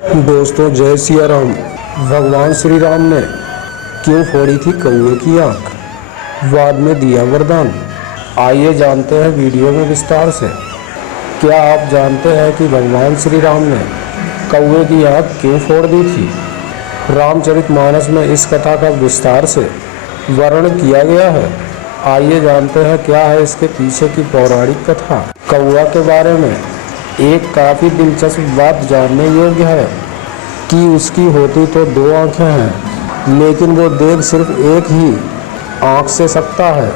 दोस्तों जय सिया राम। भगवान श्री राम ने क्यों फोड़ी थी कौवे की आंख, बाद में दिया वरदान। आइए जानते हैं वीडियो में विस्तार से। क्या आप जानते हैं कि भगवान श्री राम ने कौवे की आंख क्यों फोड़ दी थी? रामचरितमानस में इस कथा का विस्तार से वर्णन किया गया है। आइए जानते हैं क्या है इसके पीछे की पौराणिक कथा। कौवा के बारे में एक काफ़ी दिलचस्प बात जानने योग्य है कि उसकी होती तो दो आंखें हैं, लेकिन वो देख सिर्फ एक ही आंख से सकता है।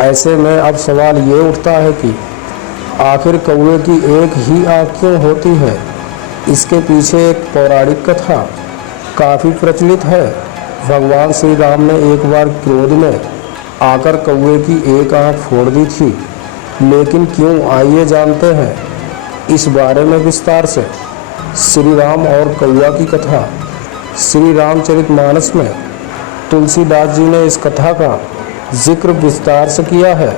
ऐसे में अब सवाल ये उठता है कि आखिर कौवे की एक ही आंख क्यों होती है? इसके पीछे एक पौराणिक कथा काफ़ी प्रचलित है। भगवान श्री राम ने एक बार क्रोध में आकर कौवे की एक आंख फोड़ दी थी, लेकिन क्यों, आइए जानते हैं इस बारे में विस्तार से। श्री राम और कौवा की कथा। श्री रामचरितमानस में तुलसीदास जी ने इस कथा का जिक्र विस्तार से किया है।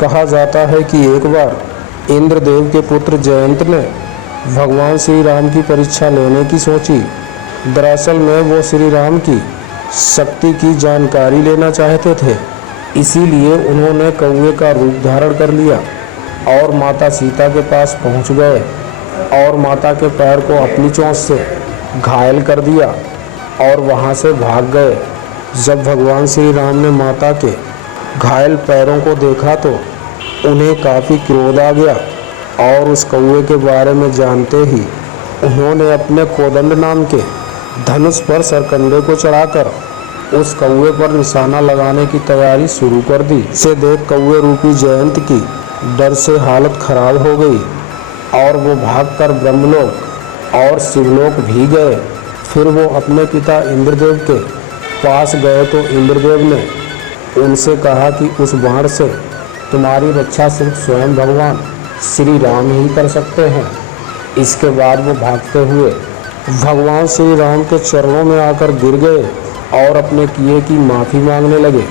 कहा जाता है कि एक बार इंद्रदेव के पुत्र जयंत ने भगवान श्री राम की परीक्षा लेने की सोची। दरअसल में वो श्री राम की शक्ति की जानकारी लेना चाहते थे, इसीलिए उन्होंने कौवे का रूप धारण कर लिया और माता सीता के पास पहुंच गए और माता के पैर को अपनी चोंच से घायल कर दिया और वहां से भाग गए। जब भगवान श्री राम ने माता के घायल पैरों को देखा तो उन्हें काफ़ी क्रोध आ गया और उस कौवे के बारे में जानते ही उन्होंने अपने कोदंड नाम के धनुष पर सरकंडे को चढ़ाकर उस कौवे पर निशाना लगाने की तैयारी शुरू कर दी। इसे देख कौवे रूपी जयंत की डर से हालत खराब हो गई और वो भागकर ब्रह्मलोक और शिवलोक भी गए। फिर वो अपने पिता इंद्रदेव के पास गए तो इंद्रदेव ने उनसे कहा कि उस बाण से तुम्हारी रक्षा सिर्फ स्वयं भगवान श्री राम ही कर सकते हैं। इसके बाद वो भागते हुए भगवान श्री राम के चरणों में आकर गिर गए और अपने किए की माफ़ी मांगने लगे।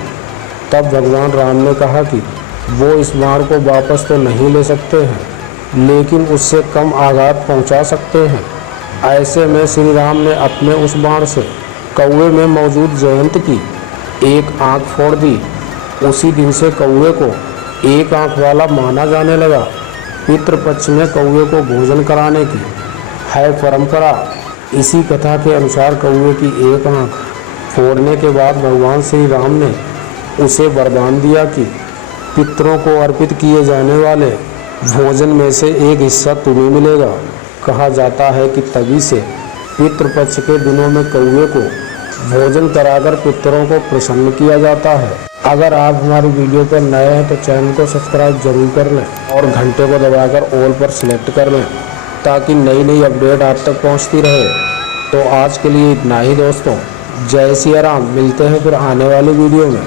तब भगवान राम ने कहा कि वो इस बाण को वापस तो नहीं ले सकते हैं, लेकिन उससे कम आघात पहुंचा सकते हैं। ऐसे में श्री राम ने अपने उस बाण से कौवे में मौजूद जयंत की एक आंख फोड़ दी। उसी दिन से कौवे को एक आंख वाला माना जाने लगा। पितृपक्ष में कौवे को भोजन कराने की है परंपरा। इसी कथा के अनुसार कौवे की एक आंख फोड़ने के बाद भगवान श्री राम ने उसे वरदान दिया कि पितरों को अर्पित किए जाने वाले भोजन में से एक हिस्सा तुम्हें मिलेगा। कहा जाता है कि तभी से पितृपक्ष के दिनों में कौवे को भोजन कराकर पितरों को प्रसन्न किया जाता है। अगर आप हमारी वीडियो पर नए हैं तो चैनल को सब्सक्राइब जरूर कर लें और घंटे को दबाकर ऑल पर सिलेक्ट कर लें ताकि नई नई अपडेट आप तक पहुंचती रहे। तो आज के लिए इतना ही दोस्तों। जय सिया राम। मिलते हैं फिर आने वाली वीडियो में।